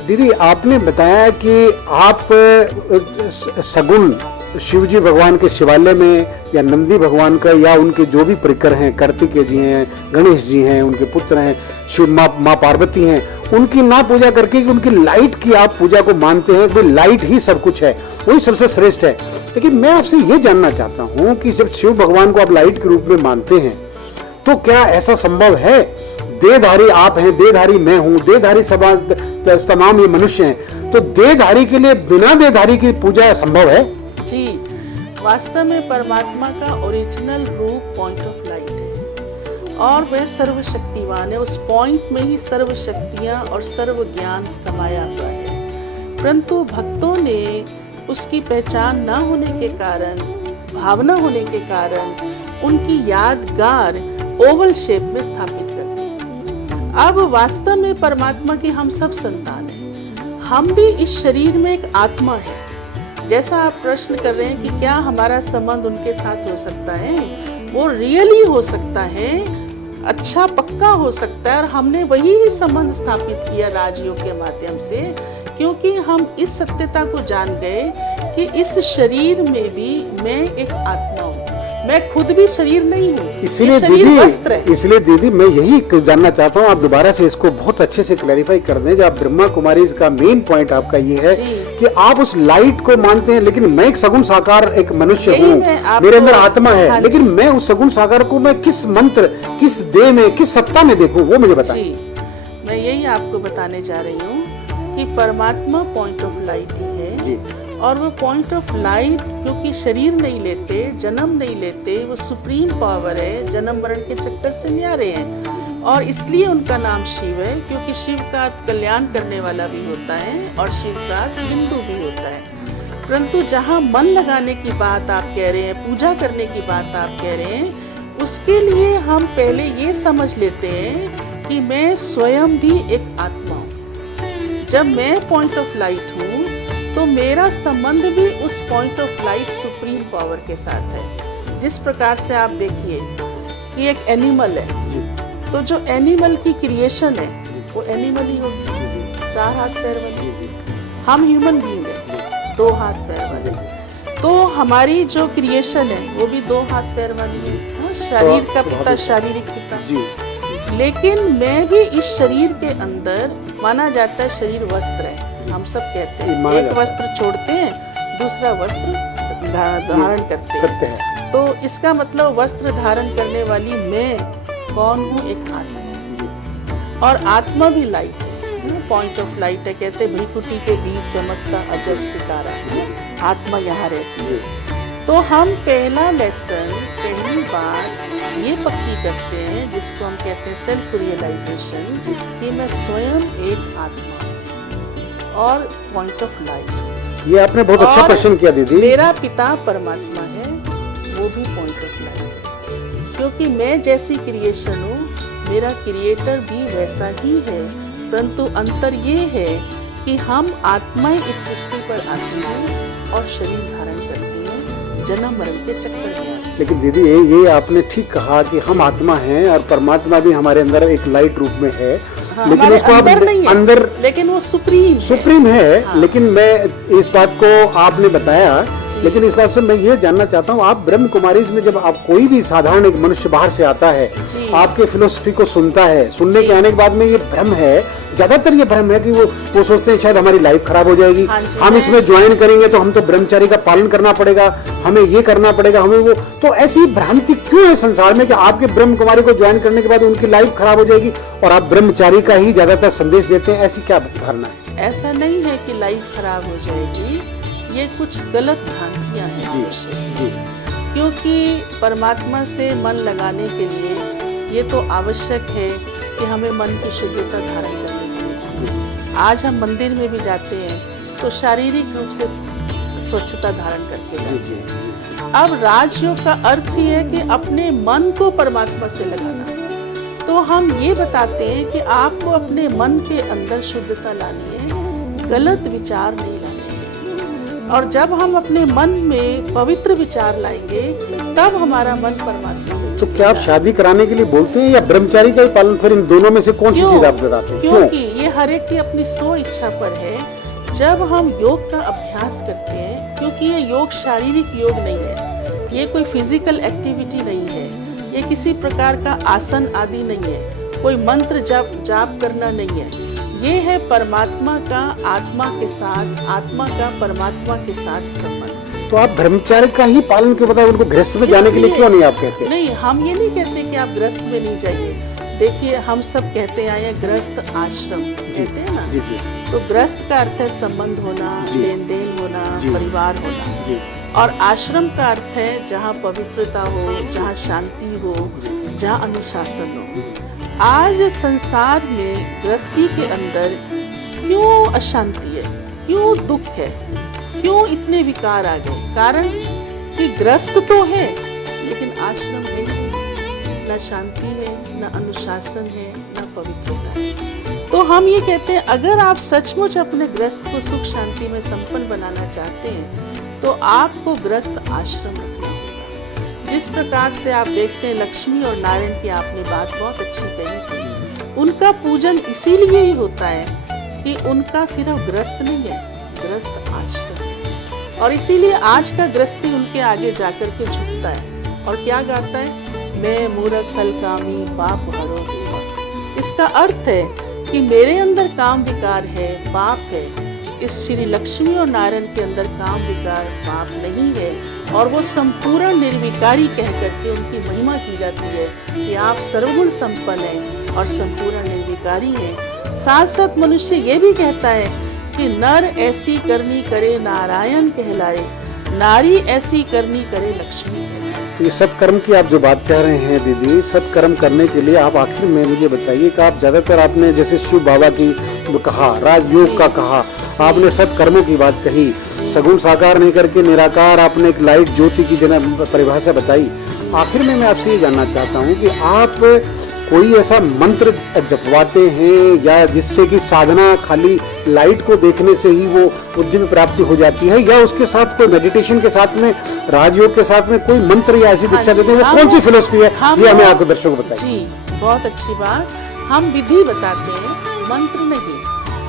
दीदी, आपने बताया कि आप सगुन शिव जी भगवान के शिवालय में या नंदी भगवान का या उनके जो भी परिकर हैं, कार्तिकेय जी हैं, गणेश जी हैं, उनके पुत्र हैं, शिव माँ पार्वती हैं, उनकी ना पूजा करके उनकी लाइट की आप पूजा को मानते हैं कि लाइट ही सब कुछ है, वही सबसे श्रेष्ठ है। लेकिन मैं आपसे ये जानना चाहता हूँ कि जब शिव भगवान को आप लाइट के रूप में मानते हैं तो क्या ऐसा संभव है, देहधारी आप हैं, देहधारी मैं हूँ, देहधारी तमाम ये मनुष्य हैं, तो देहधारी के लिए बिना देहधारी की पूजा संभव है? जी, वास्तव में परमात्मा का ओरिजिनल रूप पॉइंट ऑफ लाइट है और वह सर्वशक्तिवान है। उस पॉइंट में ही सर्व शक्तियाँ और सर्व ज्ञान समाया हुआ है, परंतु भक्तों ने उसकी पहचान न होने के कारण, भावना होने के कारण उनकी यादगार ओवल शेप में स्थापित कर दी। अब वास्तव में परमात्मा के हम सब संतान हैं, हम भी इस शरीर में एक आत्मा है। जैसा आप प्रश्न कर रहे हैं कि क्या हमारा संबंध उनके साथ हो सकता है, वो रियली हो सकता है, अच्छा पक्का हो सकता है, और हमने वही संबंध स्थापित किया राजयोग के माध्यम से, क्योंकि हम इस सत्यता को जान गए कि इस शरीर में भी मैं एक आत्मा हूँ, मैं खुद भी शरीर नहीं हूँ। इसलिए दीदी मैं यही जानना चाहता हूँ, आप दोबारा से इसको बहुत अच्छे से क्लैरिफाई कर दें। जब ब्रह्मा कुमारी का मेन पॉइंट आपका ये है कि आप उस लाइट को मानते हैं, लेकिन मैं एक सगुण साकार एक मनुष्य हूँ, मेरे अंदर आत्मा है, हाँ, लेकिन मैं उस सगुण साकार को मैं किस मंत्र, किस देह में, किस सत्ता में देखूं, वो मुझे बताएं। मैं यही आपको बताने जा रही हूँ कि परमात्मा पॉइंट ऑफ लाइट ही है, और वो पॉइंट ऑफ लाइट क्योंकि शरीर नहीं लेते, जन्म नहीं लेते, वो सुप्रीम पावर है, जन्म मरण के चक्कर से न्यारे हैं, और इसलिए उनका नाम शिव है, क्योंकि शिव का अर्थ कल्याण करने वाला भी होता है और शिव का अर्थ हिंदू भी होता है। परंतु जहाँ मन लगाने की बात आप कह रहे हैं, पूजा करने की बात आप कह रहे हैं, उसके लिए हम पहले ये समझ लेते हैं कि मैं स्वयं भी एक आत्मा हूँ। जब मैं पॉइंट ऑफ लाइट हूँ तो मेरा संबंध भी उस point of light supreme power के साथ है। जिस प्रकार से आप देखिए कि एक एनिमल है, तो जो एनिमल की क्रिएशन है वो एनिमल ही होगी, 4 हाथ पैर वाली। हम ह्यूमन बीइंग है, 2 हाथ पैर वाले, तो हमारी जो क्रिएशन है वो भी 2 हाथ पैर वाली है, शरीर का पिता, शारीरिक पिता। लेकिन मैं भी इस शरीर के अंदर माना जाता है, शरीर वस्त्र है, हम सब कहते हैं, एक वस्त्र छोड़ते हैं, दूसरा वस्त्र धारण करते हैं, सत्य है। तो इसका मतलब वस्त्र धारण करने वाली मैं कौन हूँ? एक आत्मा, और आत्मा भी लाइट है, पॉइंट ऑफ लाइट है। कहते हैं भ्रिकुटी के बीच चमकता अजब सितारा, आत्मा यहाँ रहती है। तो हम पहला लेसन, पहली बात ये पक्की करते हैं, जिसको हम कहते हैं सेल्फ रियलाइजेशन, कि मैं स्वयं एक आत्मा और पॉइंट ऑफ लाइट। ये आपने बहुत अच्छा प्रश्न किया दीदी। मेरा पिता परमात्मा है, वो भी पॉइंट ऑफ लाइट है, क्योंकि मैं जैसी क्रिएशन हूँ, मेरा क्रिएटर भी वैसा ही है, परंतु अंतर ये है कि हम आत्माएं इस सृष्टि पर आती हैं और शरीर धारण करती हैं, जन्म मरण के चक्कर में। लेकिन दीदी ये आपने ठीक कहा कि हम आत्मा हैं और परमात्मा भी हमारे अंदर एक लाइट रूप में है, लेकिन उसको आप अंदर, लेकिन वो सुप्रीम है। हाँ। लेकिन मैं इस बात को आपने बताया, लेकिन इस बात से मैं ये जानना चाहता हूँ, आप ब्रह्म कुमारी में जब आप कोई भी साधारण एक मनुष्य बाहर से आता है, आपके फिलोसफी को सुनता है, सुनने के आने के बाद में ये भ्रम है, ज्यादातर ये भ्रम है कि वो सोचते हैं शायद हमारी लाइफ खराब हो जाएगी, हम इसमें ज्वाइन करेंगे तो हम तो ब्रह्मचारी का पालन करना पड़ेगा, हमें ये करना पड़ेगा, हमें वो। तो ऐसी भ्रांति क्यों है संसार में कि आपके ब्रह्म कुमारी को ज्वाइन करने के बाद उनकी लाइफ खराब हो जाएगी और आप ब्रह्मचारी का ही ज्यादातर संदेश देते हैं? ऐसी क्या धारणा है? ऐसा नहीं है कि लाइफ खराब हो जाएगी, ये कुछ गलत भ्रांतियां हैं। क्योंकि परमात्मा से मन लगाने के लिए ये तो आवश्यक है कि हमें मन की शुद्धता धारण करनी चाहिए। आज हम मंदिर में भी जाते हैं तो शारीरिक रूप से स्वच्छता धारण करके जाते हैं। अब राजयोग का अर्थ ही है कि अपने मन को परमात्मा से लगाना। तो हम ये बताते हैं कि आपको अपने मन के अंदर शुद्धता लानी है, गलत विचार नहीं लाने। और जब हम अपने मन में पवित्र विचार लाएंगे तब हमारा मन परमात्मा में तो क्या आप शादी कराने के लिए बोलते हैं या ब्रह्मचारी का ही पालन? फिर इन दोनों में से कौन सी चीज आप बताते हैं? क्योंकि ये हर एक की अपनी स्व इच्छा पर है। जब हम योग का अभ्यास करते हैं, क्योंकि ये योग शारीरिक योग नहीं है, ये कोई फिजिकल एक्टिविटी नहीं है, ये किसी प्रकार का आसन आदि नहीं है, कोई मंत्र जाप करना नहीं है, ये है परमात्मा का आत्मा के साथ, आत्मा का परमात्मा के साथ संबंध। तो आप ब्रह्मचारी का ही पालन क्यों बताए? उनको गृहस्थ में जाने के लिए क्यों नहीं आप कहते? नहीं, हम ये नहीं कहते कि आप गृहस्थ में नहीं जाइए। देखिए, हम सब कहते आए हैं गृहस्थ आश्रम कहते हैं ना। जी जी। तो गृहस्थ का अर्थ है संबंध होना, लेन देन होना, परिवार होना जी। और आश्रम का अर्थ है जहाँ पवित्रता हो, जहाँ शांति हो, जहाँ अनुशासन हो। आज संसार में गृहस्थी के अंदर क्यों अशांति है, क्यों दुख है, क्यों इतने विकार आ गए? कारण कि गृहस्थ तो है लेकिन आश्रम है नहीं, न शांति है, न अनुशासन है, न पवित्रता है। तो हम ये कहते हैं, अगर आप सचमुच अपने गृहस्थ को सुख शांति में संपन्न बनाना चाहते हैं तो आपको गृहस्थ आश्रम रखना होगा। जिस प्रकार से आप देखते हैं लक्ष्मी और नारायण की आपने बात बहुत अच्छी कही थी, उनका पूजन इसीलिए ही होता है कि उनका सिर्फ गृहस्थ नहीं है, गृहस्थ आश्रम है। और इसीलिए आज का गृहस्थी उनके आगे जाकर के झुकता है और क्या गाता है, मैं मूर्ख हलकामी पाप हरो देवा। इसका अर्थ है कि मेरे अंदर काम विकार है, पाप है, इस श्री लक्ष्मी और नारायण के अंदर काम विकार पाप नहीं है और वो संपूर्ण निर्विकारी कह करके उनकी महिमा की जाती है कि आप सर्वगुण संपन्न हैं और संपूर्ण निर्विकारी हैं। साथ साथ मनुष्य ये भी कहता है कि नर ऐसी करनी करे नारायण कहलाए, नारी ऐसी करनी करे लक्ष्मी कहलाए। ये सब कर्म की आप जो बात कह रहे हैं दीदी, सब कर्म करने के लिए आप आखिर में मुझे बताइए कि आप ज्यादातर आपने जैसे शिव बाबा की कहा, राजयोग का कहा, आपने सब कर्मों की बात कही, सगुण साकार नहीं करके निराकार आपने एक लाइट ज्योति की जन परिभाषा बताई। आखिर में मैं आपसे ये जानना चाहता हूँ कि आप कोई ऐसा मंत्र जपवाते हैं या जिससे कि साधना खाली लाइट को देखने से ही वो बुद्धि में प्राप्ति हो जाती है, या उसके साथ कोई मेडिटेशन के साथ में, राजयोग के साथ में कोई मंत्र या ऐसी दीक्षा देते हैं? कौन सी फिलोसफी है ये हमें आपको दर्शकों को बताइए। जी, बहुत अच्छी बात। हम विधि बताते हैं, मंत्र नहीं।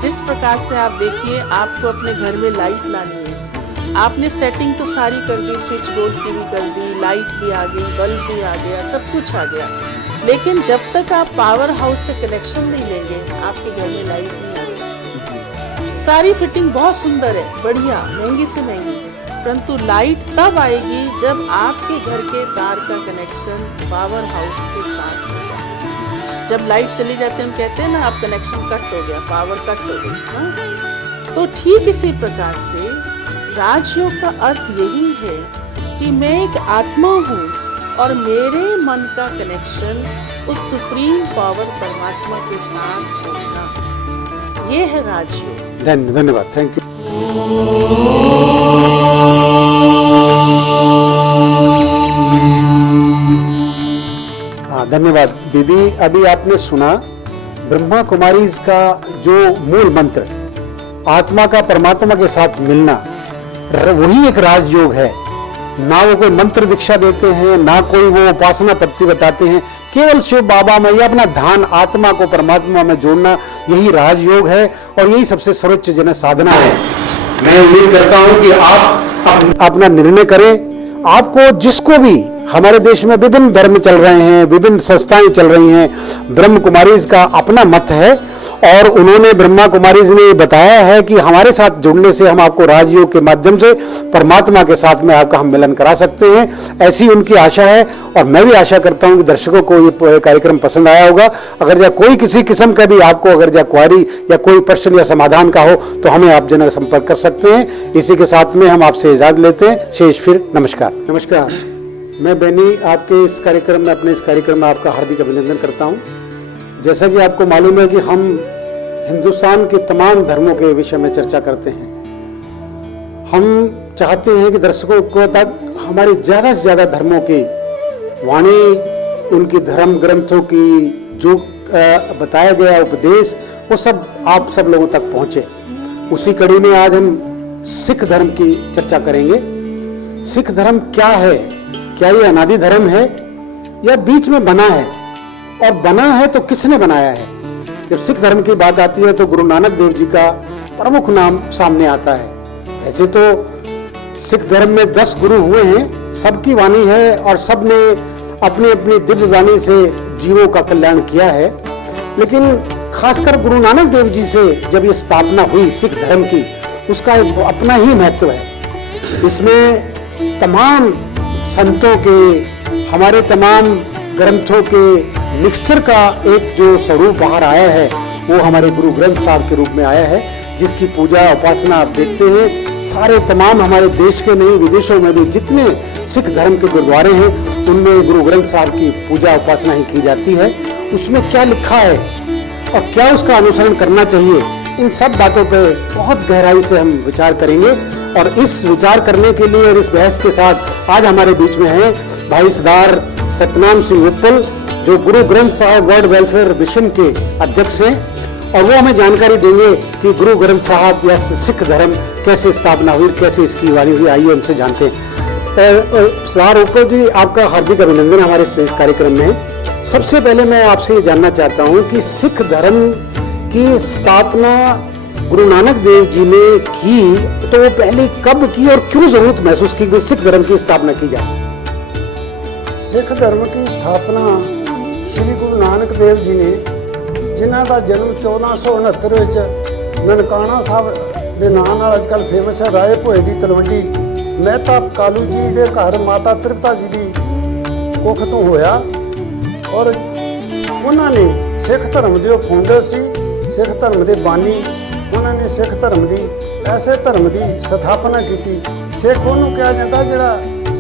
जिस प्रकार से आप देखिए, आपको अपने घर में लाइट लानी है, आपने सेटिंग तो सारी कर दी, स्विच बोर्ड की भी कर दी, लाइट भी आ गई, बल्ब भी आ गया, सब कुछ आ गया, लेकिन जब तक आप पावर हाउस से कनेक्शन नहीं लेंगे आपके घर में लाइट नहीं आएगी। सारी फिटिंग बहुत सुंदर है, बढ़िया, महंगी से महंगी, परंतु लाइट तब आएगी जब आपके घर के तार का कनेक्शन पावर हाउस के साथ होगा। जब लाइट चली जाती है हम कहते हैं ना, आप कनेक्शन कट हो गया, पावर कट हो गई ना। तो ठीक इसी प्रकार से राजयोग का अर्थ यही है कि मैं एक आत्मा हूँ और मेरे मन का कनेक्शन उस सुप्रीम पावर परमात्मा के साथ होना, ये है राजयोग। धन्यवाद, थैंक यू। धन्यवाद दीदी। अभी आपने सुना ब्रह्मा कुमारी का जो मूल मंत्र, आत्मा का परमात्मा के साथ मिलना, वही एक राजयोग है। ना वो कोई मंत्र दीक्षा देते हैं, ना कोई वो उपासना पद्धति बताते हैं, केवल शिव बाबा में या अपना ध्यान आत्मा को परमात्मा में जोड़ना, यही राजयोग है और यही सबसे सर्वोच्च जन साधना है। मैं उम्मीद करता हूं कि आप अपना निर्णय करें। आपको जिसको भी, हमारे देश में विभिन्न धर्म चल रहे हैं, विभिन्न संस्थाएं चल रही हैं, ब्रह्म कुमारीज का अपना मत है और उन्होंने, ब्रह्मा कुमारीज ने बताया है कि हमारे साथ जुड़ने से हम आपको राजयोग के माध्यम से परमात्मा के साथ में आपका हम मिलन करा सकते हैं, ऐसी उनकी आशा है। और मैं भी आशा करता हूं कि दर्शकों को ये कार्यक्रम पसंद आया होगा। अगर कोई किसी किस्म का भी आपको अगर क्वारी या कोई प्रश्न या समाधान का हो तो हमें आप जन संपर्क कर सकते हैं। इसी के साथ में हम आपसे इजाजत लेते हैं। शेष फिर नमस्कार। नमस्कार, मैं बेनी आपके इस कार्यक्रम में, अपने इस कार्यक्रम में आपका हार्दिक अभिनंदन करता हूँ। जैसा कि आपको मालूम है कि हम हिंदुस्तान के तमाम धर्मों के विषय में चर्चा करते हैं। हम चाहते हैं कि दर्शकों को तक हमारी ज़्यादा से ज़्यादा धर्मों की वाणी, उनकी धर्म ग्रंथों की जो बताया गया उपदेश, वो सब आप सब लोगों तक पहुँचे। उसी कड़ी में आज हम सिख धर्म की चर्चा करेंगे। सिख धर्म क्या है, क्या ये अनादि धर्म है या बीच में बना है, और बना है तो किसने बनाया है? जब सिख धर्म की बात आती है तो गुरु नानक देव जी का प्रमुख नाम सामने आता है। ऐसे तो सिख धर्म में 10 गुरु हुए हैं, सबकी वाणी है और सब ने अपनी अपनी दिव्य वाणी से जीवों का कल्याण किया है। लेकिन खासकर गुरु नानक देव जी से जब ये स्थापना हुई सिख धर्म की, उसका एक अपना ही महत्व है। इसमें तमाम संतों के, हमारे तमाम ग्रंथों के मिक्सचर का एक जो स्वरूप बाहर आया है, वो हमारे गुरु ग्रंथ साहब के रूप में आया है, जिसकी पूजा उपासना आप देखते हैं सारे तमाम हमारे देश के नहीं, विदेशों में भी जितने सिख धर्म के गुरुद्वारे हैं, उनमें गुरु ग्रंथ साहब की पूजा उपासना ही की जाती है। उसमें क्या लिखा है और क्या उसका अनुसरण करना चाहिए, इन सब बातों पे बहुत गहराई से हम विचार करेंगे। और इस विचार करने के लिए और इस बहस के साथ आज हमारे बीच में है भाई सरदार सतनाम सिंह विप्पल, जो गुरु ग्रंथ साहब वर्ल्ड वेलफेयर मिशन के अध्यक्ष हैं, और वो हमें जानकारी देंगे कि गुरु ग्रंथ साहब या सिख धर्म कैसे स्थापना हुई, कैसे इसकी वाणी हुई। आइए उनसे जानते हैं। सरदार विप्पल जी, आपका हार्दिक अभिनंदन हमारे इस कार्यक्रम में। सबसे पहले मैं आपसे ये जानना चाहता हूँ कि सिख धर्म की स्थापना गुरु नानक देव जी ने की, तो वो पहले कब की और क्यों जरूरत महसूस की कि सिख धर्म की स्थापना की जाए? सिख धर्म की स्थापना श्री गुरु नानक देव जी ने, जिन्हों का जन्म 1469 ਵਿੱਚ ननकाना साहब के नाम ਨਾਲ ਅੱਜਕੱਲ फेमस है राय भोए की तलवंडी मेहता कालू जी के घर माता तृप्ता जी की कुख तो होया। और उन्होंने सिख धर्म के फाउंडर सी, सिख धर्म के बानी, उन्होंने सिख धर्म की ऐसे धर्म की स्थापना की। सिख उन्होंने कहा जाता जोड़ा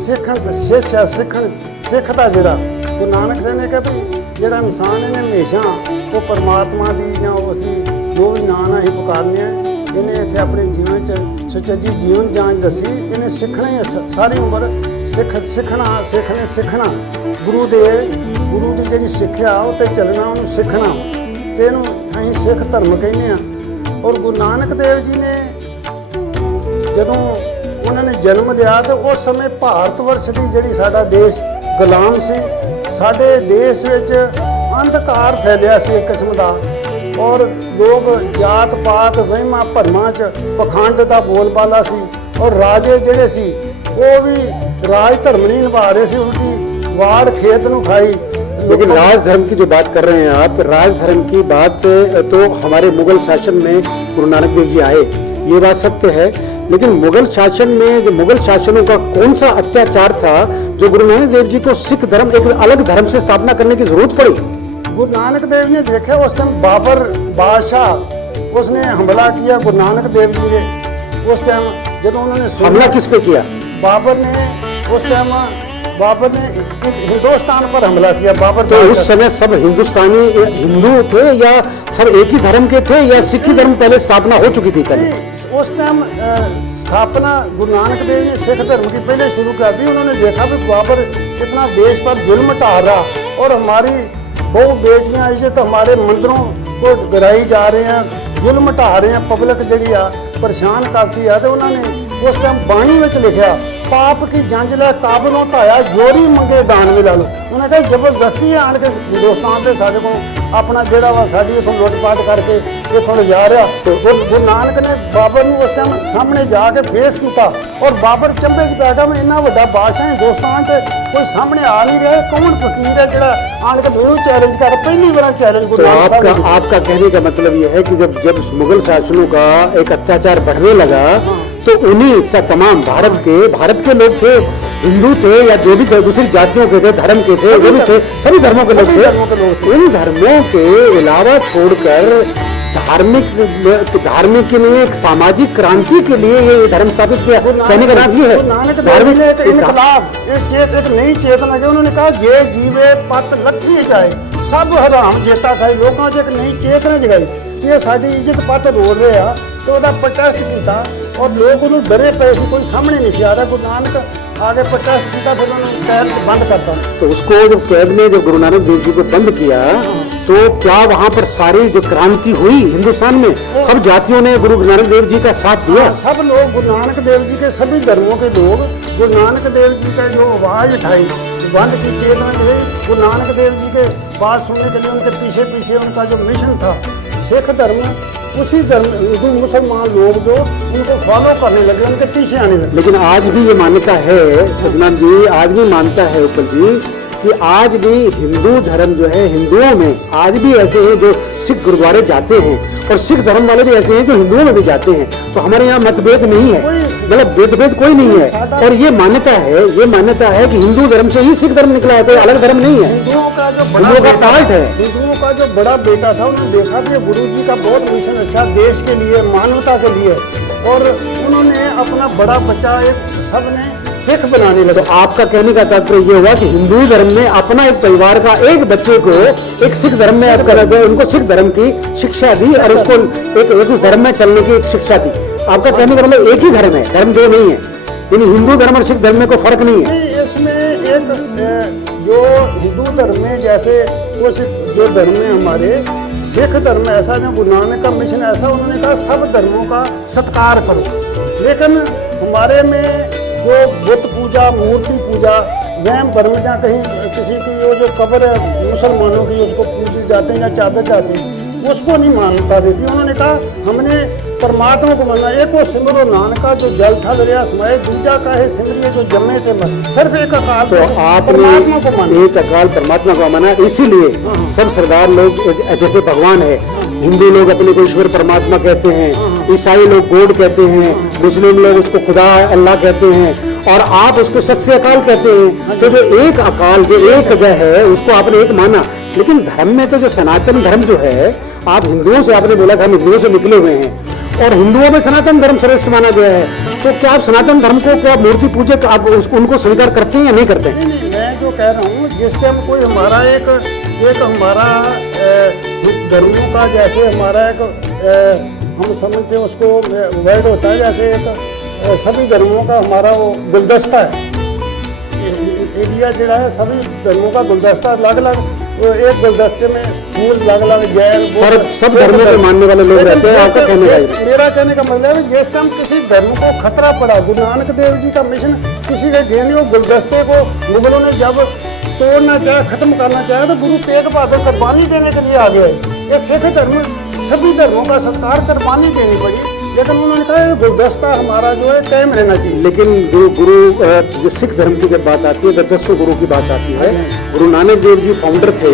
सिखण सिख है, सिख का जोड़ा गुरु नानक साहब ने कहा भी जोड़ा इंसान इन्हें हमेशा वो परमात्मा की या उसकी जो भी नाम है पुकारने, इन्हें इतने अपने जीवन च सुचज्जी जीवन जांच दसी, इन्हें सीखना ही सारी उम्र सीखना गुरु की जी सिक्ख्या उत्ते चलना, उन्होंने सीखना, तो इनू अं सिख धर्म कहने। और गुरु नानक देव जी ने जदों उन्होंने जन्म लिया तो उस समय भारत वर्ष की जी साडा देश गुलाम सी, साडे देश विच अंधकार फैलिया सी एक किस्म का, और लोग जात पात वहमां भरमां च पखंड का बोलबाला सी, और राजे जिहड़े सी वो भी राज धर्म नहीं निभा रहे सी, उनकी वाड़ खेत नूं खाई। लेकिन राज धर्म की जो बात कर रहे हैं आप, राज धर्म की बात तो हमारे मुगल शासन में गुरु नानक देव जी आए, ये बात सत्य है। लेकिन मुगल शासन में जो मुगल शासनों का कौन सा अत्याचार था जो गुरु नानक देव जी को सिख धर्म एक अलग धर्म से स्थापना करने की जरूरत पड़ी? गुरु नानक देव ने देखा उस टाइम बाबर बादशाह उसने हमला किया गुरु नानक देव जी ने। उस टाइम जब उन्होंने हमला किस पे किया? बाबर ने उस टाइम बाबर ने हिंदुस्तान पर हमला किया। बाबर तो उस समय सब हिंदुस्तानी हिंदू थे या सब एक ही धर्म के थे या सिख धर्म पहले स्थापना हो चुकी थी? पहले उस टाइम स्थापना गुरु नानक देव ने सिख धर्म की पहले शुरू कर दी। उन्होंने देखा भी बाबर कितना देश पर जुल्म ढा रहा, और हमारी बहु बेटियां इज्जत हमारे मंदिरों को गिराई जा रहे हैं, जुल्म ढा रहे हैं, पब्लिक जी परेशान करती है। तो उन्होंने उस टाइम बाणी में लिखा पाप की जंज लै काबलों ढाया जोरी मंगे दान भी ला लो। उन्होंने कहा जबरदस्ती आन के हिंदुस्तान से साढ़े को अपना जोड़ा वा साड़ी इतों लुटपाट करके इतों ले जा रहा। तो गुरु नानक ने बाबर ने उस टाइम सामने जाके फेस किया, और बाबर चंबे च पै गया मैं इन्ना वड्डा बादशाह हिंदुस्तान से कोई सामने आ नहीं रहा, कौन फकीर है जो आन के मैं चैलेंज कर, पहली बार चैलेंज। तो आपका कहने का मतलब ये है कि जब मुगल शासनों का एक अत्याचार बढ़ने लगा, तो उन्हीं से तमाम भारत के लोग थे, हिंदू थे या जो भी थे, दूसरी जातियों के थे, धर्म के थे, जो भी थे, सभी धर्मों के लोग थे। इन धर्मों के अलावा छोड़कर धार्मिक के लिए एक सामाजिक क्रांति के लिए ये धर्म स्थापित किया। कहने का नाम ये है धार्मिक इनकलाब, एक नई चेतना जो उन्होंने कहा ये जीवे पत लखी जाए सब हराम जेता था, लोगों से एक नई चेतना जगाई ये साड़ी इज्जत पत रोल रहे आ। तो वह प्रोटेस्ट किया और लोग उन्होंने डरे पे कोई सामने नहीं से आ रहा। गुरु नानक आगे प्रोटेस्ट किया, फिर उन्होंने कैद बंद करता। तो उसको जब कैद ने जब गुरु नानक देव जी को बंद किया, तो क्या वहाँ पर सारी जो क्रांति हुई हिंदुस्तान में, सब जातियों ने गुरु नानक देव जी का साथ दिया? सब लोग गुरु नानक देव जी के सभी धर्मों के लोग गुरु नानक देव जी का जो आवाज़ उठाई, बंद की चेतना गई, गुरु नानक देव जी के बात सुनने के लिए उनके पीछे पीछे उनका जो मिशन था, सिख धर्म, उसी धर्म हिंदू मुसलमान लोग जो उनको फॉलो करने लगे, उनके पीछे आने लगे। लेकिन आज भी ये मान्यता है सदनाथ जी, आज भी मानता है उपल जी कि आज भी हिंदू धर्म जो है, हिंदुओं में आज भी ऐसे हैं जो सिख गुरुद्वारे जाते हैं, और सिख धर्म वाले भी ऐसे हैं जो हिंदुओं में भी जाते हैं। तो हमारे यहाँ मतभेद नहीं है, मतलब भेदभेद कोई नहीं है। और ये मान्यता है कि हिंदू धर्म से ही सिख धर्म निकला है, कोई अलग धर्म नहीं है। हिंदुओं का जो हिंदुओं का पार्ट है। हिंदुओं का जो बड़ा बेटा था, उन्होंने देखा कि गुरु जी का बहुत मिशन अच्छा देश के लिए, मानवता के लिए, और उन्होंने अपना बड़ा बच्चा एक सबने सिख बनाने लगा। तो आपका कहने का तात्पर्य ये हुआ कि हिंदू धर्म ने अपना एक परिवार का एक बच्चे को एक सिख धर्म में अब कर दिया, उनको सिख धर्म की शिक्षा दी और उसको एक उस धर्म में चलने की एक शिक्षा दी। आपका कहने का मतलब एक ही धर्म है, धर्म दो नहीं है, यानी हिंदू धर्म और सिख धर्म में कोई फर्क नहीं है। इसमें एक जो हिंदू धर्म में जैसे कुछ जो धर्म में हमारे सिख धर्म ऐसा, जो गुरु नानक का मिशन ऐसा, उन्होंने कहा सब धर्मों का सत्कार करो। लेकिन हमारे में जो बुत पूजा, मूर्ति पूजा, वहम भरम, या कहीं किसी की वो जो कब्र है मुसलमानों की, उसको पूजे जाते हैं या चादर जाते हैं, उसको नहीं मान्यता देती। उन्होंने कहा हमने परमात्मा को मानना। एक वो सिमरो नानका जो जल थल रहा समाये, दूजा का है सिमरिए जो जमे थे मन। सिर्फ एक अकाल, तो परमात्मा को माना, एक अकाल परमात्मा को माना। इसीलिए सब सरदार लोग जैसे भगवान है, हिंदू लोग अपने को ईश्वर परमात्मा कहते हैं, ईसाई लोग गॉड कहते हैं, मुस्लिम लोग उसको खुदा अल्लाह कहते हैं, और आप उसको सत्य अकाल कहते हैं। तो जो एक अकाल, जो एक जगह है, उसको आपने एक माना। लेकिन धर्म में तो जो सनातन धर्म जो है, आप हिंदुओं से, आपने बोला कि हम हिंदुओं से निकले हुए हैं, और हिंदुओं में सनातन धर्म श्रेष्ठ माना गया है। तो क्या आप सनातन धर्म को, क्या मूर्ति पूजक आप उनको स्वीकार करते हैं या नहीं करते हैं? नहीं, मैं जो कह रहा हूँ, जिस टाइम कोई हमारा एक हमारा धर्मों का, जैसे हमारा एक हम समझते हैं उसको वर्ड होता है, जैसे एक सभी धर्मों का हमारा वो गुलदस्ता है, एरिया जड़ा है, सभी धर्मों का गुलदस्ता अलग अलग, एक गुलदस्ते में फूल अलग अलग, जैन सब धर्मों के मानने वाले लोग रहते हैं। आपका कहने का, मेरा कहने का मतलब है, जिस टाइम किसी धर्म को खतरा पड़ा, गुरु नानक देव जी का मिशन किसी के घेने गुलदस्ते को मुगलों ने जब तोड़ना चाहे, खत्म करना चाहे, तो गुरु तेग बहादुर कुर्बानी देने के लिए आ गए। ये सिख धर्म सभी धर्मों का सत्कार, कुर्बानी देनी पड़ी, लेकिन उन्होंने कहा गुलदस्ता हमारा जो है कायम रहना चाहिए। लेकिन गुरु जो सिख धर्म की जब बात आती है, तो 10 गुरु की बात आती है। गुरु नानक देव जी फाउंडर थे,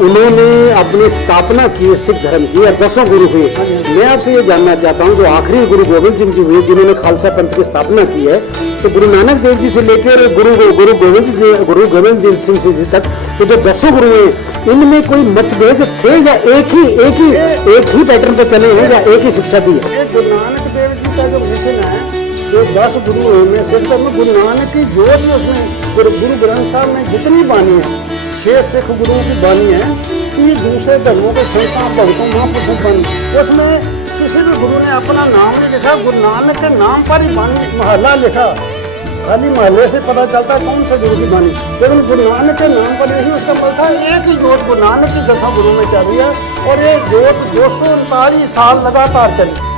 उन्होंने अपनी स्थापना की सिख धर्म की, और 10 गुरु हुए। मैं आपसे ये जानना चाहता हूँ, जो आखिरी गुरु गोविंद सिंह जी हुए, जिन्होंने खालसा पंथ की स्थापना की है, तो गुरु नानक देव जी से लेकर गुरु गोविंद सिंह जी तक, तो जो 10 गुरु हैं, इनमें कोई मतभेद थे या एक ही पैटर्न पे चले हैं, या एक ही शिक्षा दी है? गुरु नानक देव जी का जो मिशन है, जो 10 गुरु हैं, में सिख धर्म गुरु नानक की जो भी उसमें गुरु ग्रंथ साहब में जितनी बानी है, 6 सिख गुरुओं की बानी है, 30 दूसरे धर्मों के संतों भक्तों महापुरुषों की बानी, उसमें किसी भी गुरु ने अपना नाम नहीं लिखा, गुरु नानक के नाम पर ही बानी महल्ला लिखा। खाली महल्ले से पता चलता है कौन सा गुरु की बानी, लेकिन गुरु नानक के नाम पर यही उसका मतलब था। एक ही जोत गुरु नानक की 10 गुरु में चल रही है, और ये जोत 239 साल लगातार चली।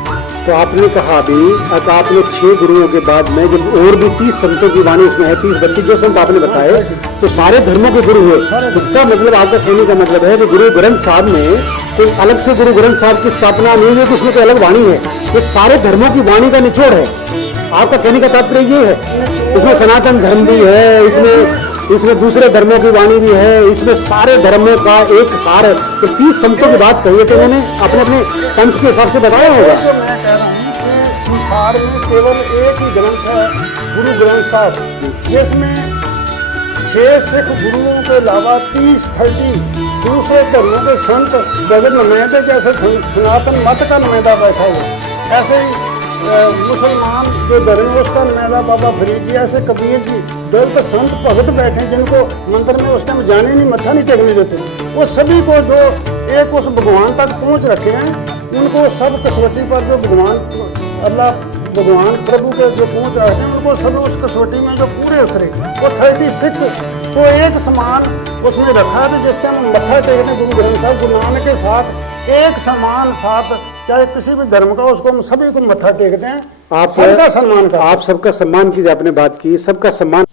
तो आपने कहा अभी, अब आपने 6 गुरुओं के बाद में जब और भी 30 संतों की वाणी उसमें है, 30-32 जो संत आपने बताए, तो सारे धर्मों के गुरु हुए। इसका मतलब, आपका कहने का मतलब है कि गुरु ग्रंथ साहब में कोई अलग से गुरु ग्रंथ साहब की स्थापना नहीं है कि उसमें कोई अलग वाणी है, ये सारे धर्मों की वाणी का निचोड़ है। आपका कहने का तात्पर्य ये है, इसमें सनातन धर्म भी है, इसमें दूसरे धर्मों की वाणी भी है, इसमें सारे धर्मों का एक सार है। तो 30 संतों की बात कही है, तो उन्होंने अपने अपने पंथ के हिसाब से बताया होगा। जो मैं कह रहा हूँ कि संसार में केवल एक ही ग्रंथ है, गुरु ग्रंथ साहब, जिसमें 6 सिख गुरुओं के अलावा 30-30 दूसरे धर्मों के संत बड़े नुमाइंदे, जैसे सनातन मत का नुमाइंदा बैठा हुआ, ऐसे ही मुसलमान जो धर्म है उसका नुमाइंदा बाबा फरीद जी, ऐसे कबीर जी, दलित संत भगत बैठे, जिनको मंदिर में उस टाइम जाने नहीं, मत्था नहीं टेकने देते, वो सभी को जो एक उस भगवान तक पहुंच रखे हैं, उनको सब कसवटी पर जो भगवान अल्लाह भगवान प्रभु के जो पहुंच रहे हैं, उनको सब उस कसवटी में जो पूरे उतरे, वो 36 को एक समान उसमें रखा। तो जिस टाइम मत्था टेकने गुरु ग्रंथ साहब गुरु नानक के साथ एक समान साथ चाहे किसी भी धर्म का, उसको हम सभी को मत्था टेकते हैं, आप सबका सम्मान करते हैं। आप सबका सम्मान कीजिए, आपने बात की सबका सम्मान।